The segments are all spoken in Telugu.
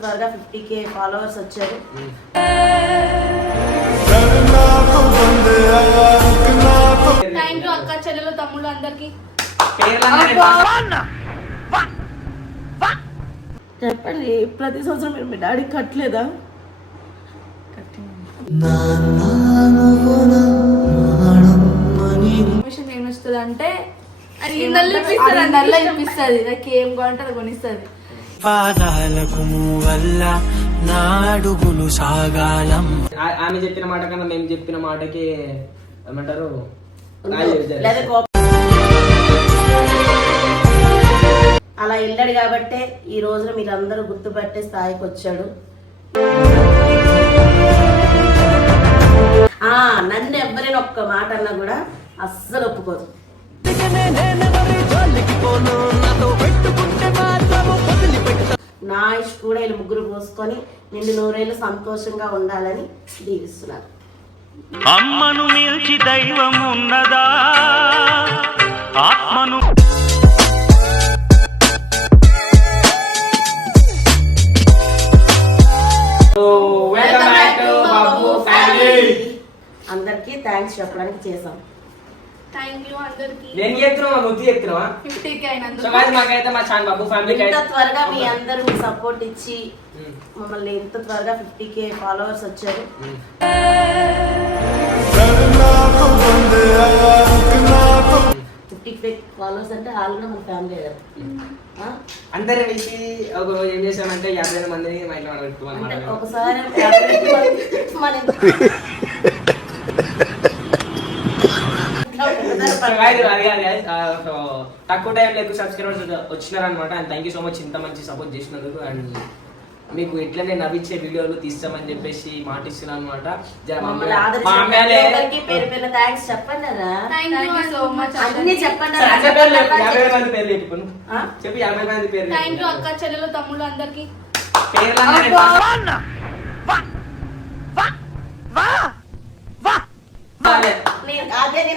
త్వరగా 50K ఫాలోవర్స్ వచ్చారు. థ్యాంక్ యూ అక్క చెల్లెలు తమ్ముళ్ళు అందరికి. చెప్పండి, ప్రతి సంవత్సరం మీరు మీ డాడీకి కట్టలేదా? ఏమిస్తుంది అంటే నల్ల ఇప్పిస్తుంది, నాకు ఏం కొంటారు కొనిస్తుంది. పాదాలకు వల్ల నాడుగులు సాగాలం. ఆమె చెప్పిన మాట కన్నా మేము చెప్పిన మాటకి ఏమంటారు అలా వెళ్ళాడు కాబట్టే ఈ రోజున మీరు అందరూ గుర్తుపట్టే స్థాయికి వచ్చాడు. నన్ను ఎవ్వరైనా ఒక్క మాట అన్నా కూడా అస్సలు ఒప్పుకోదు. నా ఇష్ట కూడా వీళ్ళు ముగ్గురు పోసుకొని నిన్ను నూరేళ్ళు సంతోషంగా ఉండాలని దీవిస్తున్నారు. అమ్మను మిల్చి దైవం ఉన్నదా? ఆత్మను అందరికి థ్యాంక్స్ చెప్పడానికి చేసాం. థ్యాంక్ యూ అందరికి. నేను చెప్తున్నా ముద్దు చెప్తున్నా 50K అయినందుకు. సో గాయ్స్ మాకైతే మా ఛానల్ బాబు ఫ్యామిలీ ఇంత త్వరగా మీ అందరూ మీ సపోర్ట్ ఇచ్చి మమ్మల్ని ఇంత త్వరగా 50K ఫాలోవర్స్ వచ్చారు. 50K ఫాలోవర్స్ అంటే ఆల్రెడీ మన ఫ్యామిలీ కదా. అందరు కలిసి ఒక రోజు ఏం చేసామంటే 50 మందిని మా ఇంట్లో పెట్టుకోమన్నమాట. ఒకసారి తక్కువ టైంలో ఎక్కువ సబ్స్క్రైబర్స్ వచ్చినారనమాట. And thank you so much ఇంత మంచి సపోర్ట్ చేసినందుకు. అండ్ మీకు ఇట్లనే నవ్వించే వీడియోలు తీస్తామని చెప్పేసి మాట ఇస్తున్నాను అనమాట. చెప్పి 50 మంది పేరు. థ్యాంక్ యూ అక్క చెల్లెలు తమ్ముళ్ళు అందరికి.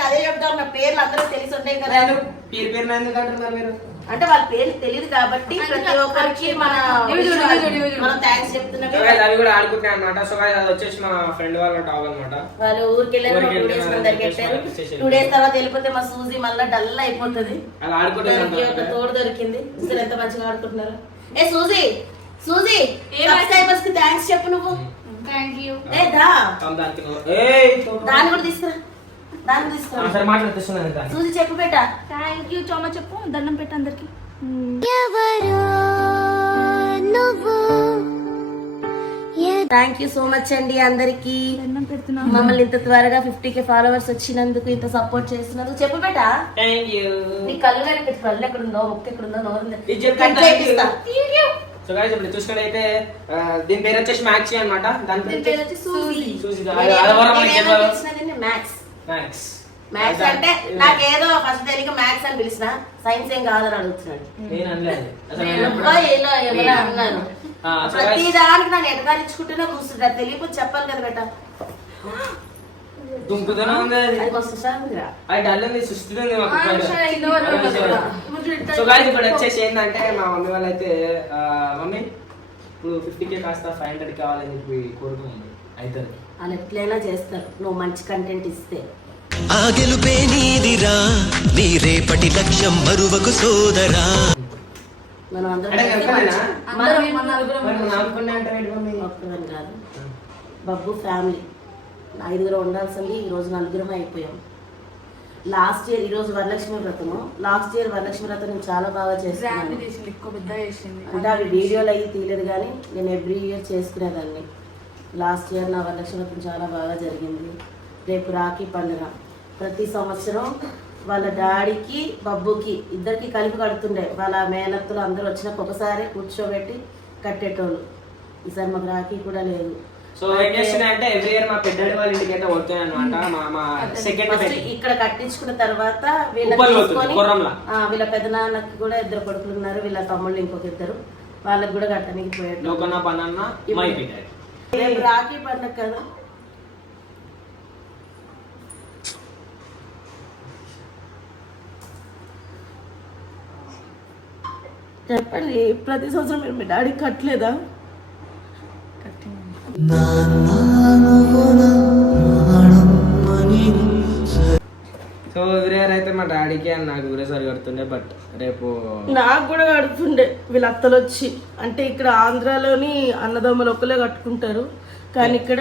అదే చెప్తాను, నా పేర్లు అందరూ తెలిసి ఉంటాయి కదా. పేరు ఎందుకు అంటున్నారు మీరు? అంటే వాళ్ళ పేర్లు తెలియదు కాబట్టి ప్రతి ఒక్కరికి మనం థ్యాంక్స్ చెప్తున్నాం. అవి కూడా ఆడుకుంటున్నాయి అనమాట. సో అది వచ్చేసి మా ఫ్రెండ్ వాళ్ళ టాప్ అనమాట. వాళ్ళు ఊరికి వెళ్ళారు, 2 days మన దగ్గర పెట్టారు. 2 days తర్వాత వెళ్ళిపోతే మా సూజీ మళ్ళీ డల్ అయిపోతుంది. అలా ఆడుకుంటారు. ఒక తోడు దొరికింది. అసలు ఎంత మంచిగా ఆడుకుంటున్నారు. ఏ సూజీ సూజీ సబ్స్క్రైబర్స్ కి థ్యాంక్స్ చెప్పు నువ్వు. Thank you. దాన్ని కూడా తీసుకురా, దాన్ని తీసుకురా. సూజీ చెప్పు బేట. థ్యాంక్ యూ చోమ చెప్పు, దండం పెట్టు అందరికి. థ్యాంక్ యూ సో మచ్ అండి అందరికి. దండం పెడుతున్నా. మమ్మల్ని ఇంత త్వరగా 50K ఫాలోవర్స్ వచ్చినందుకు, ఇంత సపోర్ట్ చేసినందుకు. చెప్పు బేట. నీ కళ్ళు కళ్ళు ఎక్కడుందో, ముక్కు ఎక్కడుందో, నోరు సో గైస్ ఇప్పుడు చూసుకున్నైతే దీని పేరు వచ్చేసి మ్యాక్స్ అన్నమాట. దాని పేరు వచ్చేసి సూజీ. మ్యాథ్స్ అంటే నాకేదో ఫస్ట్ తెలియక మ్యాథ్స్ అని పిలిచిన, సైన్స్ ఏం కాదని అడుగుతున్నాడు. నేను అనలేదు అన్నాను. ప్రతి దానికి నన్ను ఎటకారించుకుంటూనే కూర్చుంటా. తెలియకపోతే చెప్పాలి కదా బేట. దుంకుతూనే ఉంది అది. అది డల్ ఉంది, సుస్తుంది మాకు. సో గైస్ ఇప్పుడు వచ్చేసి ఏంటంటే మా మమ్మీ వాళ్ళైతే మమ్మీ ఇప్పుడు 50K కాస్త 500 కావాలని చెప్పి కోరుకుంటుంది. అయితే వాళ్ళు ఎట్లయినా చేస్తారు నువ్వు మంచి కంటెంట్ ఇస్తే. ఆ గెలుపే నీదిరా, నీ రేపటి లక్ష్యం మరువకు సోదరా. మనం అందరం కాదు, బబ్బు ఫ్యామిలీ 5 ఉండాల్సింది. ఈ రోజు 4 అయిపోయాం. లాస్ట్ ఇయర్, ఈ రోజు వరలక్ష్మి వ్రతము. లాస్ట్ ఇయర్ వరలక్ష్మి వ్రతం నేను చాలా బాగా చేస్తున్నాను. అంటే అవి వీడియోలు అయ్యి తీయలేదు కానీ నేను ఎవ్రీ ఇయర్ చేసుకునేదాన్ని. లాస్ట్ ఇయర్ నా వరలక్ష్మి వ్రతం చాలా బాగా జరిగింది. రేపు రాఖీ పండుగ. ప్రతి సంవత్సరం వాళ్ళ డాడీకి బబ్బుకి ఇద్దరికి కలిపి కడుతుండే. వాళ్ళ మేనత్తులు అందరూ వచ్చినాక ఒకసారి కూర్చోబెట్టి కట్టేటోళ్ళు. ఈసారి మాకు రాఖీ కూడా లేదు. సో ఏం చేస్తున్నాయంటే ఎవ్రీ ఇయర్ మా పెద్దడి వాళ్ళ ఇంటికి అయితే వస్తున్నాయి అనమాట. మా సెకండ్ ఇక్కడ కట్టించుకున్న తర్వాత వీళ్ళ పెద్దనాన్నకి కూడా 2 కొడుకులు ఉన్నారు. వీళ్ళ తమ్ముళ్ళు ఇంకొక 2, వాళ్ళకి కూడా కట్టడానికి పోయాడు. రేపు రాఖీ పండుగ కదా. చెప్పండి, ప్రతి సంవత్సరం మీరు మీ డాడీకి కట్టలేదా? సో ఎవ్రీయర్ అయితే మా డాడీకి అండ్ నాకు ఒకేసారి కడుతుండే, బట్ రేపు నాకు కూడా కడుతుండే వీళ్ళ అత్తలు వచ్చి. అంటే ఇక్కడ ఆంధ్రాలోని అన్నదమ్ములు ఒక్కలే కట్టుకుంటారు, కానీ ఇక్కడ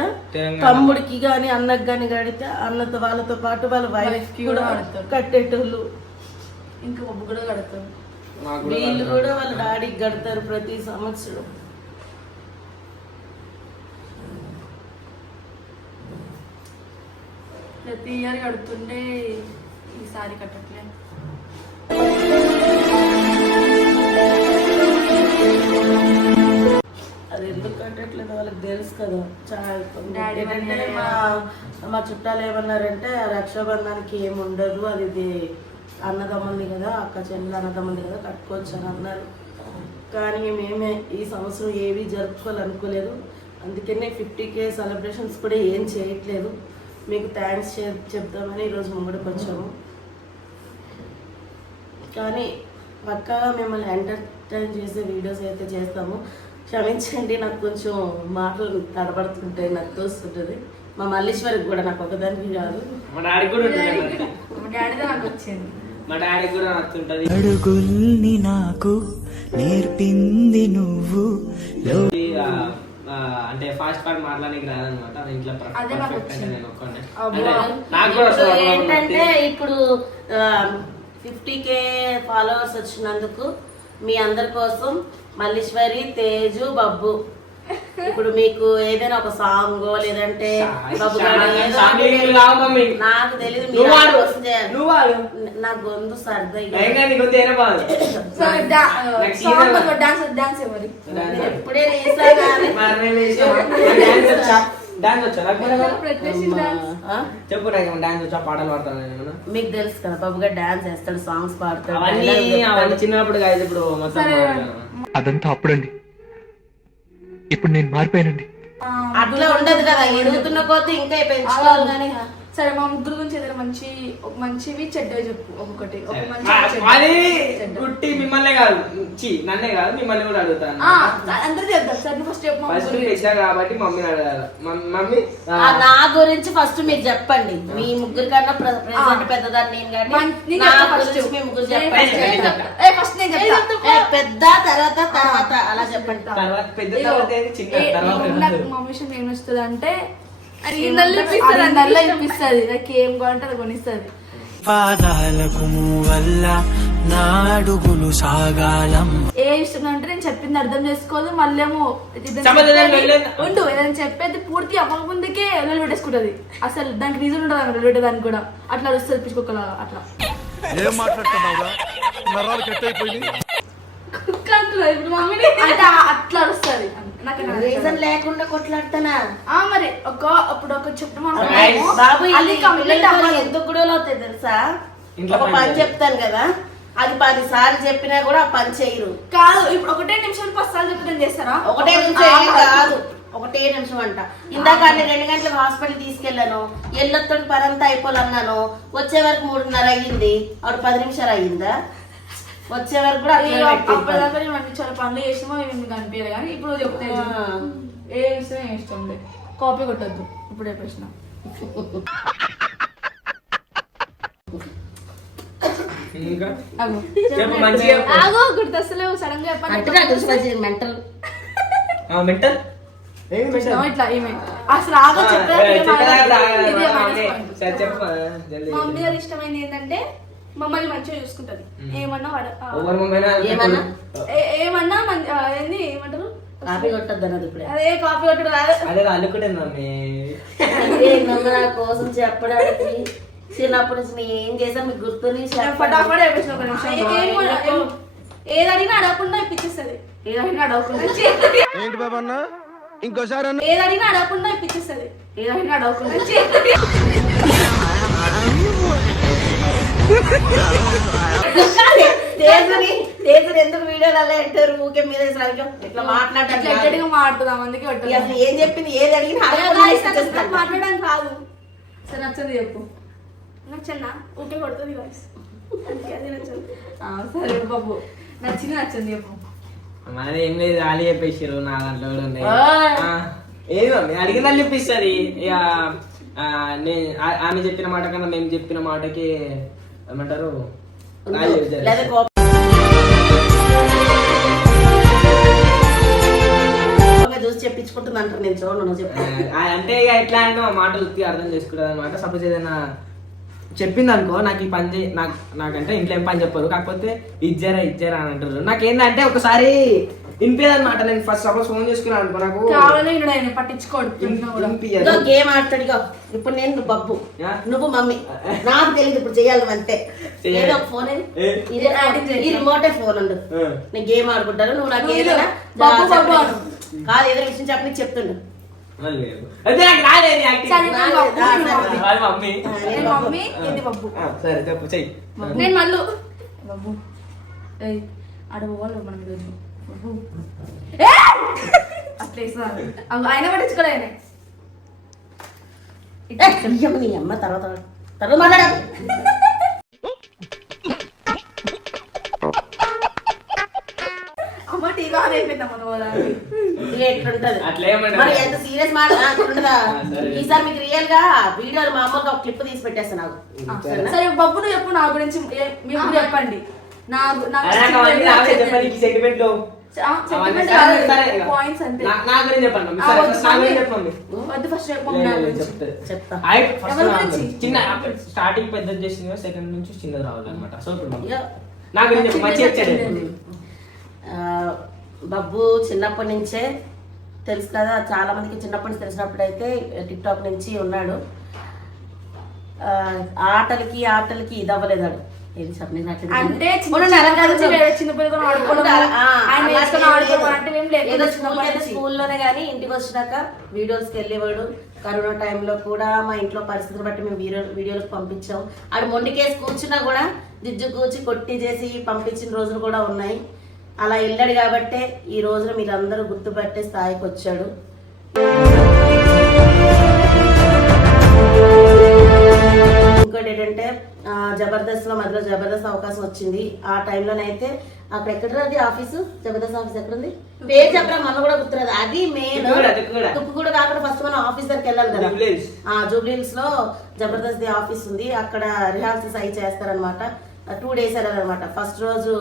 తమ్ముడికి గాని అన్నకి గాని కడితే అన్నతో వాళ్ళతో పాటు వాళ్ళ వైఫ్ కి కూడా కట్టేటోళ్ళు. ఇంకా బొబ్బు కూడా కడతాం. వీళ్ళు కూడా వాళ్ళ డాడీకి కడతారు ప్రతి సంవత్సరం. ప్రతి ఇయర్ కడుతుండే, ఈసారి కట్టట్లే. అది ఎందుకు కట్టట్లేదు వాళ్ళకి తెలుసు కదా. డాడీ ఏంటంటే మా చుట్టాలు ఏమన్నారంటే రక్షాబంధానికి ఏముండదు, అది అన్నదమ్ముంది కదా, అక్క చెల్లెలు అన్నదమ్ముంది కదా, కట్టుకోవచ్చు అని అన్నారు. కానీ మేమే ఈ సంవత్సరం ఏవి జరుపుకోవాలనుకోలేదు. అందుకనే 50K సెలబ్రేషన్స్ కూడా ఏం చేయట్లేదు. మీకు థ్యాంక్స్ చెప్దామని ఈరోజు ముంగడికి వచ్చాము. కానీ పక్కాగా మిమ్మల్ని ఎంటర్టైన్ చేసే వీడియోస్ అయితే చేస్తాము. క్షమించండి, నాకు కొంచెం మాటలు తడబడుతుంటాయి, నాకు తోస్తుంటుంది. మా మల్లీశ్వరికి కూడా, నాకు ఒకదానికి కాదు. మా డాడీ కూడా ఉంటుంది. మా డాడీతో నాకు వచ్చింది. మా డాడీ కూడా నచ్చుంటది. అడుగుల్ని నాకు నేర్పింది నువ్వు. అంటే ఫాస్ట్ పార్ట్ మాట్లాడడానికి రాదనమాట, ఇంట్లో అదే నాకు పర్ఫెక్ట్ అంటే వచ్చింది. నేను ఒక్కనే. అబ్బా. అంటే నాకు కూడా ఇప్పుడు అసలు ఏంటంటే ఇప్పుడు 50K ఫాలోవర్స్ వచ్చినందుకు మీ అందరి కోసం మల్లీశ్వరి, తేజు, బబ్బు ఇప్పుడు మీకు ఏదైనా ఒక సాంగ్ లేదంటే బబ్బు గారు ఏదో నాకు తెలియదు, మీరు కోసం చేయాలి. నా గొంతు సర్దయ్యి డాన్స్ ఎవరి ఎప్పుడే వేసాను. చెప్పు, నాకు డాన్స్ వచ్చా, పాటలు పాడతాను నేను. మీకు తెలుసు కదా బబ్బు గారు డాన్స్ వేస్తాడు, సాంగ్స్ పాడతాడు. అవన్నీ చిన్నప్పుడు కాదు, ఇప్పుడు మొత్తం అదంతా అప్పుడండి. ఇప్పుడు నేను మారిపోయానండి. అట్లా ఉండదు కదా, ఎదుగుతున్న కొద్దీ ఇంకా పెంచుకోవాలి. కానీ సరే, మా ముగ్గురు గురించి ఏదైనా మంచివి చెడ్డవి చెప్పు. ఒక్కొక్కటి ఒక మంచి అది గుట్టి మిమ్మల్ని కాదు, నన్నే కాదు, మిమ్మల్ని కూడా అడుగుతాను. అందరూ చేద్దాం. సరే ఫస్ట్ చెప్పు. ఫస్ట్ పెద్ద కాబట్టి మమ్మీని అడగాలి. మమ్మీ నా గురించి ఫస్ట్ మీరు చెప్పండి. మీ ముగ్గురు కన్నా ప్రెసెంట్ పెద్దదాన్ని నేను కాబట్టి నా గురించి మీ ముగ్గురు చెప్పండి. ఫస్ట్ నేను చెప్తా. పెద్ద తర్వాత అలా చెప్పండి. తర్వాత పెద్ద తర్వాత ఏది, చిన్న తర్వాత మా విషయం ఏం వస్తుంది అంటే నల్ల ఇప్పిస్తుంది. నాకు ఏం కావాలంటే అది కొనిస్తుంది. పాదాలకు వల్ల నాడుగులు సాగాలం. ఏ ఇష్టం అంటే నేను చెప్పింది అర్థం చేసుకోదు. మళ్ళేమో ఉండు, ఏదైనా చెప్పేది పూర్తి అవ్వకముందుకే రోజులు పెట్టేసుకుంటది. అసలు దానికి రీజన్ ఉంటుంది, రోజులు పెట్టేదానికి కూడా అట్లా వస్తుంది పిచ్చుకోకలాగా. అట్లా ఏం మాట్లాడుతున్నావురా, నరాలు కట్ అయిపోయింది. ఇప్పుడు మమ్మీని అంటే అట్లా వస్తుంది. రీజన్ లేకుండా కొట్లాడుతానా? మరి ఇప్పుడు ఒక చెప్పడం బాబు ఎందుకు గొడవలు అవుతాయి తెలుసా? ఒక పని చెప్తాను కదా, అది 10 సార్లు చెప్పినా కూడా ఆ పని చేయరు. కాదు, ఇప్పుడు 1 నిమిషం 10 సార్లు చెప్పడం చేస్తారా? 1 నిమిషం కాదు, 1 నిమిషం అంట. ఇందాక 2 గంటలకు హాస్పిటల్ తీసుకెళ్ళాను, ఎల్లొత్తుని పని అంతా అయిపోవాలన్నాను. వచ్చే వరకు 3:30 అయ్యింది. అప్పుడు 10 నిమిషాలు అయ్యిందా? వచ్చే వరకు కూడా అప్పటిదాకా నేను అన్ని చాలా పనులు చేసినామో మీకు కనిపించలే. కానీ ఇప్పుడు చెప్తే ఏ ఇష్టం ఏం ఇష్టం లేదు. కాపీ కొట్టద్దు ఇప్పుడు చెప్పేసిన. గుర్తొస్తలేవు సడన్ గా మెంటల్ ఇట్లా ఈమె అసలు ఆగా మమ్మీ గారు ఇష్టమైంది ఏంటంటే మమ్మల్ని మంచిగా చూసుకుంటది. ఏమన్నా ఏంది ఏమంటారు, కాపీ కొట్టద్దు అన్నది. ఇప్పుడే అదే కాపీ కొట్టడు అదే అల్లుకుంటుంది మమ్మీ. నా కోసం చెప్పడానికి చిన్నప్పటి నుంచి నేను ఏం చేసా మీకు గుర్తుని ఫటాఫట్ అయిపోయింది. ఒక నిమిషం ఏది అడిగినా అడగకుండా ఇప్పించేస్తుంది. ఏది అడిగినా అడగకుండా ఏంటి బాబా అన్న, ఇంకోసారి అన్న. ఏది అడిగినా అడగకుండా ఇప్పించేస్తుంది. ఏది అడిగినా అడగకుండా ఎందుకు వీడియోలు అలా పెట్టారు? ఊకే మీద ఇట్లా మాట్లాడటం మాట్లాడదాం. అందుకే అసలు ఏం చెప్పింది, ఏది అడిగినా మాట్లాడడం కాదు. సరే నచ్చదు చెప్పు. నచ్చన్నా ఊకే కొడుతుంది వాయిస్. అది నచ్చదు. సరే బాబు, నచ్చింది నచ్చింది చెప్పు. మనది ఏం లేదు, ఆలి చెప్పేసారు. నా దాంట్లో కూడా ఉన్నాయి. ఏది మమ్మీ అడిగిందని చెప్పిస్తుంది ఇక ఆమె చెప్పిన మాట కన్నా మేము చెప్పిన మాటకి ఏమంటారు లేదా కోపం చూసి చెప్పించుకుంటుంది అంటారు. నేను చూడండి నువ్వు చెప్పు. అంటే ఇక ఎట్లా అంటే మా మాటలు ఉత్తి అర్థం చేసుకుంటుంది అనమాట. సపోజ్ ఏదైనా చెప్పింది అనుకో నాకు ఈ పని నాకంటే ఇంట్లో ఏం పని చెప్పరు, కాకపోతే ఇచ్చారా అని అంటారు. నాకేందంటే ఒకసారి వినిపించదు అనమాట. నేను ఫస్ట్ సపోజ్ ఫోన్ చేసుకున్నాను అనుకో నాకు పట్టించుకోడు. గేమ్ ఆడతాడు. ఇప్పుడు నేను బబ్బు నువ్వు మమ్మీ, నాకు తెలియదు ఇప్పుడు చెయ్యాలి అంతే. ఏదో ఫోన్ ఈ రిమోటే ఫోన్ ఉండు, నేను గేమ్ ఆడుకుంటాను. నువ్వు నాకు ఏదైనా కాదు ఏదో విషయం చెప్పని చెప్తుండు. సరే చెప్పు చెయ్యి. నేను మళ్ళీ బాబు ఆడ పోవాలి మనం ఈరోజు అట్లా ఆయన పట్టించుకోలే నీ అమ్మ తర్వాత మాట్లాడ. అమ్మ టీవీ ఆన్ అయిపోయిందమ్మ ఎట్లుంటది మరి ఎంత సీరియస్ మాట్లాడుతుంటదా. ఈసారి మీకు రియల్ గా వీడియో మామూలుగా ఒక క్లిప్ తీసి పెట్టేస్తా నాకు. సరే బబ్బు నువ్వు చెప్పు నా గురించి మీరు చెప్పండి. పాయింట్స్ అంతే చిన్న స్టార్టింగ్ పెద్ద చేసింది, సెకండ్ నుంచి చిన్నది రావాలన్నమాట. సో ఇప్పుడు నా గురించి మంచి వచ్చాడు. బబ్బు చిన్నప్పటి నుంచే తెలుసు కదా, చాలా మందికి చిన్నప్పటి నుంచి తెలిసినప్పుడు అయితే టిక్ టాక్ నుంచి ఉన్నాడు. ఆటలకి ఇది అవ్వలేదాడు. అంటే స్కూల్లోనే కానీ ఇంటికి వచ్చినాక వీడియోస్కి వెళ్ళేవాడు. కరోనా టైంలో కూడా మా ఇంట్లో పరిస్థితులు బట్టి మేము వీడియోలకు పంపించాం. ఆడు మొండికేసి కూర్చున్నా కూడా జిజ్జు కూర్చి కొట్టి చేసి పంపించిన రోజులు కూడా ఉన్నాయి. అలా వెళ్ళాడు కాబట్టే ఈ రోజున మీరందరూ గుర్తుపట్టే స్థాయికి వచ్చాడు. ఇంకోటి ఏంటంటే జబర్దస్త్ లో మధ్యలో జబర్దస్త్ అవకాశం వచ్చింది. ఆ టైంలోనైతే అక్కడ ఎక్కడది ఆఫీసు, జబర్దస్త్ ఆఫీస్ ఎక్కడుంది పేరు చెప్పరా, మన కూడా గుర్తురాదు. అది మెయిన్ తుప్పు కూడా కాకుండా ఫస్ట్ మనం ఆఫీస్ దగ్గరికి వెళ్ళాలి కదా. జూబ్లీహిల్స్ లో జబర్దస్త్ ఆఫీస్ ఉంది. అక్కడ రిహార్సల్స్ అవి చేస్తారనమాట. 2 days అనమాట. ఫస్ట్ రోజు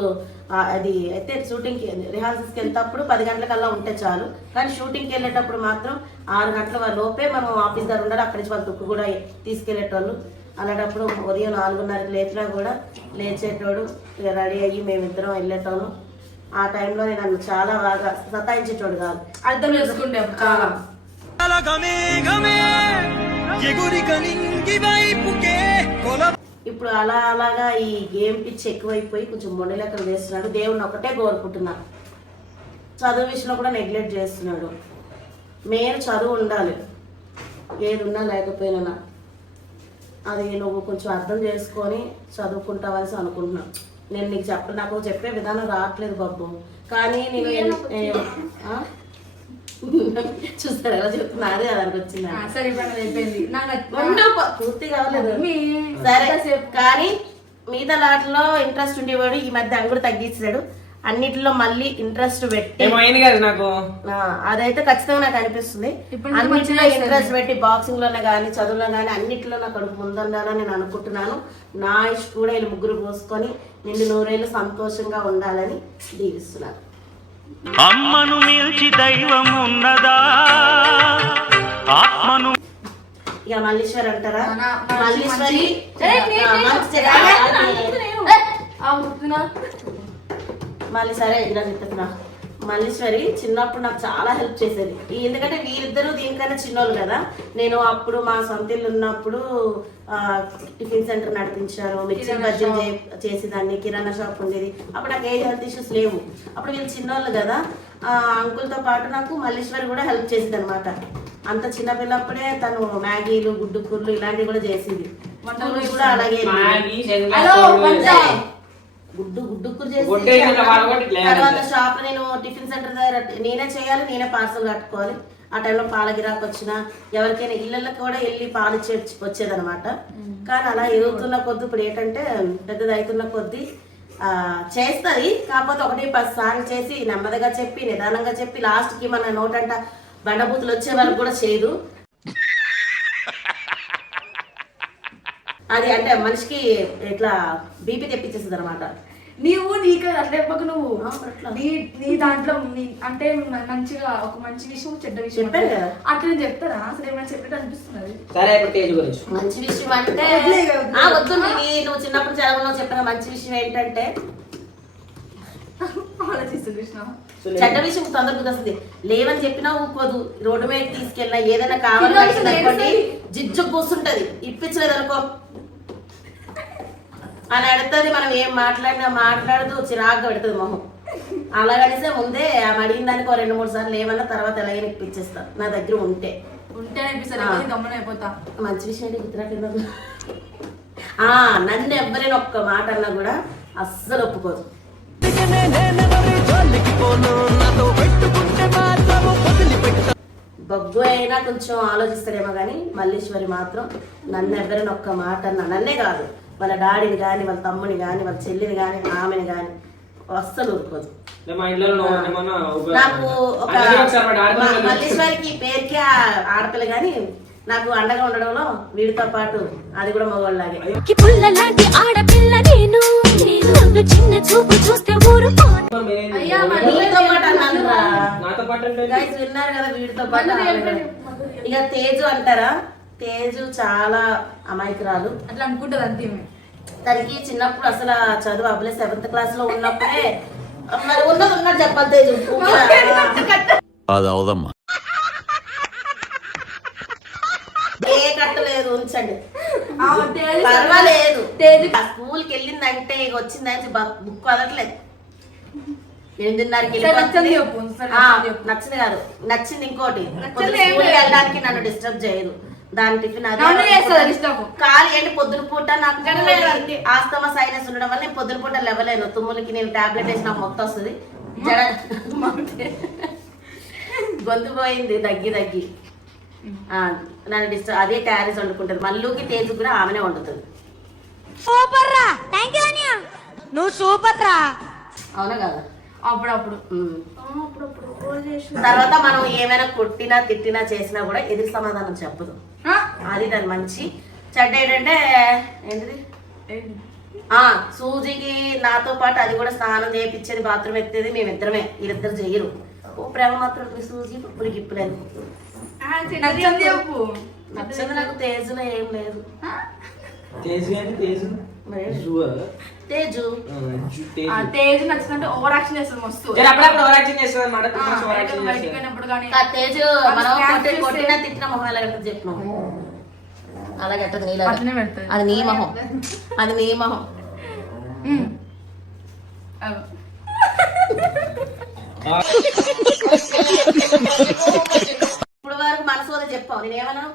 అది అయితే షూటింగ్కి రిహార్సల్స్కి వెళ్తేప్పుడు 10 గంటలకల్లా ఉంటే చాలు, కానీ షూటింగ్కి వెళ్ళేటప్పుడు మాత్రం 6 గంటల లోపే మనం ఆఫీస్ దగ్గర ఉండాలి. అక్కడి నుంచి వాళ్ళు తుక్కు కూడా తీసుకెళ్లేటోళ్ళు. అలాంటప్పుడు ఉదయం 4:30కి లేచినా కూడా లేచేటోడు, రెడీ అయ్యి మేమిద్దరం వెళ్ళేటోను. ఆ టైంలో నన్ను చాలా బాగా సతాయించేటోడు కాదు, అర్థం చేసుకుంటే చాలా. ఇప్పుడు అలాగా ఈ గేమ్ పిచ్చి ఎక్కువైపోయి కొంచెం మొండి లెక్కలు చేస్తున్నాడు. దేవుడిని ఒకటే కోరుకుంటున్నా, చదువు విషయంలో కూడా నెగ్లెక్ట్ చేస్తున్నాడు. మెయిన్ చదువు ఉండాలి, ఏది ఉన్నా లేకపోయినా అది నువ్వు కొంచెం అర్థం చేసుకొని చదువుకుంటావని అనుకుంటున్నా. నేను నీకు నాకు చెప్పే విధానం రావట్లేదు బాబు, కానీ నేను చూస్తారు ఎలా చెప్తున్నా, అదే దానికి వచ్చింది. పూర్తి కావలేదు సరే, కానీ మిగతా వాటిలో ఇంట్రెస్ట్ ఉండేవాడు. ఈ మధ్య అంగుడు తగ్గించాడు. అన్నిటిలో మళ్ళీ ఇంట్రెస్ట్ పెట్టి నాకు అదైతే ఖచ్చితంగా నాకు అనిపిస్తుంది. అన్నిటిలో ఇంట్రెస్ట్ పెట్టి బాక్సింగ్ లోనే కానీ చదువులో కానీ అన్నిటిలో నాకు కడుపు ముందుండాలని నేను అనుకుంటున్నాను. నా ఇష్ట కూడా వీళ్ళు ముగ్గురు పోసుకొని నిండు 100 ఏళ్ళు సంతోషంగా ఉండాలని దీవిస్తున్నాను. అమ్మను మిల్చి దైవం ఉన్నదా, ఆత్మను ఇక మల్లీశ్వరి అంటారా, మల్లీశ్వరి మళ్ళీ సరే ఇలా చెప్తున్నా. మల్లీశ్వరి చిన్నప్పుడు నాకు చాలా హెల్ప్ చేసేది. ఎందుకంటే వీరిద్దరూ దీనికన్నా చిన్నోళ్ళు కదా. నేను అప్పుడు మా సొంత ఇల్లు ఉన్నప్పుడు టిఫిన్ సెంటర్ నడిపించాను, మిర్చి బజ్జీలు చేసేదాన్ని, కిరాణా షాప్ ఉండేది. అప్పుడు నాకు ఏ హెల్త్ ఇష్యూస్ లేవు. అప్పుడు వీళ్ళు చిన్నోళ్ళు కదా. అంకుల్తో పాటు నాకు మల్లీశ్వరి కూడా హెల్ప్ చేసేది అనమాట. అంత చిన్నపిల్లప్పుడే తను మ్యాగీలు, గుడ్డు కూరలు ఇలాంటివి కూడా చేసింది. వంటలు కూడా అలాగే గుడ్డుక్కురు చేసి తర్వాత షాప్ నేను టిఫిన్ సెంటర్ దగ్గర నేనే చేయాలి, నేనే పార్సల్ కట్టుకోవాలి. ఆ టైంలో పాల గిరాకు వచ్చినా ఎవరికైనా ఇళ్ళకి కూడా వెళ్ళి పాలు వచ్చేదనమాట. కానీ అలా ఎదుగుతున్న కొద్ది ఇప్పుడు ఏంటంటే పెద్దది అవుతున్న కొద్దీ చేస్తుంది. కాకపోతే 1-10 సార్లు చేసి నెమ్మదిగా చెప్పి నిదానంగా చెప్పి లాస్ట్కి మన నోటంట బండబూతులు వచ్చే వరకు కూడా చేయదు. అది అంటే మనిషికి ఇట్లా బీపీ తెప్పించేస్తుంది అనమాట. నీకు అట్లా చెప్పకు నువ్వు. అట్లా. నీ దాంట్లో అంటే మంచిగా ఒక మంచి విషయం చెడ్డ విషయం చెప్పాను కదా. అట్లా నేను చెప్తారా? అసలు ఏమైనా చెప్పినట్టు అనిపిస్తున్నది. సరే ఇప్పుడు తేజ్ గురించి మంచి విషయం అంటే వద్దు, నువ్వు చిన్నప్పుడు చదవను చెప్పిన మంచి విషయం ఏంటంటే ఆలోచిస్తుంది కృష్ణ. చెడ్డ విషయం తొందరగా వస్తుంది. లేవని చెప్పినా ఊకోదు. రోడ్డు మీద తీసుకెళ్ళినా ఏదైనా కావాలని అనుకోండి జిజ్జు కూర్చుంటది. ఇప్పించలేదు అనుకో అని అడుగుతుంది. మనం ఏం మాట్లాడినా మాట్లాడదు, చిరాగ్గా పెడుతుంది మొహం. అలాగనిసే ముందే ఆమె అడిగిన దానికి 2-3 సార్లు ఏమన్నా తర్వాత ఎలాగైనా ఇప్పించేస్తా నా దగ్గర ఉంటే అనిపిస్తుంది. గమ్మన అయిపోతా. మంచి విషయం ఏంటి గుర్తురాట్లేదు. నన్ను ఎవ్వరైనా ఒక్క మాట అన్నా కూడా అస్సలు ఒప్పుకోదు. బొగ్గు అయినా కొంచెం ఆలోచిస్తాడేమో కానీ మల్లీశ్వరి మాత్రం నన్ను ఎవరైనా ఒక్క మాట అన్నా, నన్నే కాదు వాళ్ళ డాడీని కానీ వాళ్ళ తమ్ముని కానీ వాళ్ళ చెల్లిని కానీ ఆమెని కానీ అస్సలు ఊరుకోదు. నాకు ఒక మల్లీశ్వరికి పేరుకే ఆడపిల్ల కానీ నాకు అండగా ఉండడంలో వీడితో పాటు అది కూడా మగవాళ్ళలాగే. చిన్న చూపు చూస్తే వీడితో పాటు అన్నాను రా. విన్నారు కదా వీడితో పాటు. ఇక తేజు అంటారా, తేజు చాలా అమాయకురాలు. అట్లా అనుకుంటది అంతే. తనకి చిన్నప్పుడు అసలు చదువు అవ్వలేదు. 7th క్లాస్ లో ఉన్నప్పుడే మరి ఉన్నది చెప్పాలి తేజు. అది అవదమ్మా. ఏ కట్టలేదు ఉంచండి పర్వాలేదు. స్కూల్కి వెళ్ళిందంటే ఇక వచ్చిందని బుక్ వదలట్లేదు. 8:30కి నచ్చింది కాదు, నచ్చింది ఇంకోటి. స్కూల్కి వెళ్ళడానికి నన్ను డిస్టర్బ్ చేయదు. దాని టిఫిన్ ఖాళీ ఏంటి పొద్దున పూట నాకు ఆస్తమా సైనస్ ఉండడం వల్ల నేను పొద్దున పూట లేవలేను. తుమ్ములకి నేను టాబ్లెట్ వేసి నాకు మొత్తం వస్తుంది. గొంతు పోయింది దగ్గి నన్ను డిస్టర్బ్. అదే క్యారేజ్ వండుకుంటుంది. మల్లుకి తేజు కూడా ఆమెనే వండుతుంది. నువ్వు సూపర్ రా. అవునా కదా? అప్పుడప్పుడు తర్వాత మనం ఏమైనా కొట్టినా తిట్టినా చేసినా కూడా ఎదురు సమాధానం చెప్పదు. అది దాని మంచి. చెడ్డ ఏంటంటే ఏంటిది, సూజికి నాతో పాటు అది కూడా స్నానం చేయించేది, బాత్రూమ్ ఎత్తేది మేమిద్దరమే. వీళ్ళిద్దరు చెయ్యరు. ప్రేమ మాత్రం సూజి ఇప్పుడు గిప్పులేదు. నచ్చదు నాకు తేజులో ఏం లేదు. తేజు తేజు నచ్చిందంటే ఓవర్ యాక్షన్ చేస్తుంది మస్తు. తేజు మనం కొట్టినా తిట్టిన మొహం ఎలా కట్టదు చెప్పినాం. అలా కట్టదు. అది నీ మొహం, అది నీ మొహం. ఇప్పుడు వరకు మనసు చెప్పావు. నేనేమన్నా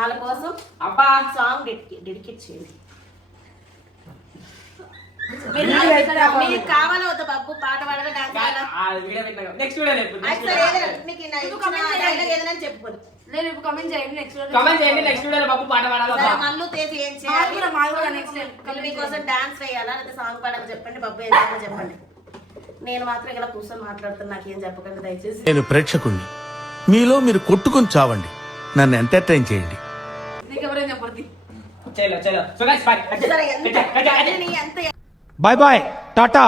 వాళ్ళ కోసం అబ్బా సాంగ్ డెడికేట్ చేయండి. మీకు కావాలా వద్దా బాబు పాట పాడగా డాన్స్ ఏదైనా చెప్పుకోండి. నేను ఇప్పుడు కమెంట్ చేయండి. నెక్స్ట్ వీడియోలో బాబు పాట పాడాలి. మళ్ళీ తేజు ఏం చేయాలి, మీకోసం డాన్స్ వేయాలా లేదా సాంగ్ పాడాలని చెప్పండి. బాబు ఏం చేయాలో చెప్పండి. నేను మాత్రం ఇక్కడ కూర్చొని మాట్లాడుతాను. నాకేం చెప్పకండి దయచేసి. నేను ప్రేక్షకుణ్ణి. మీలో మీరు కొట్టుకొని చావండి, నన్ను ఎంటర్టైన్ చేయండి. నీకెవరైనా చెప్పండి. చలో చలో. ఎంత బాయ్ బాయ్, టాటా.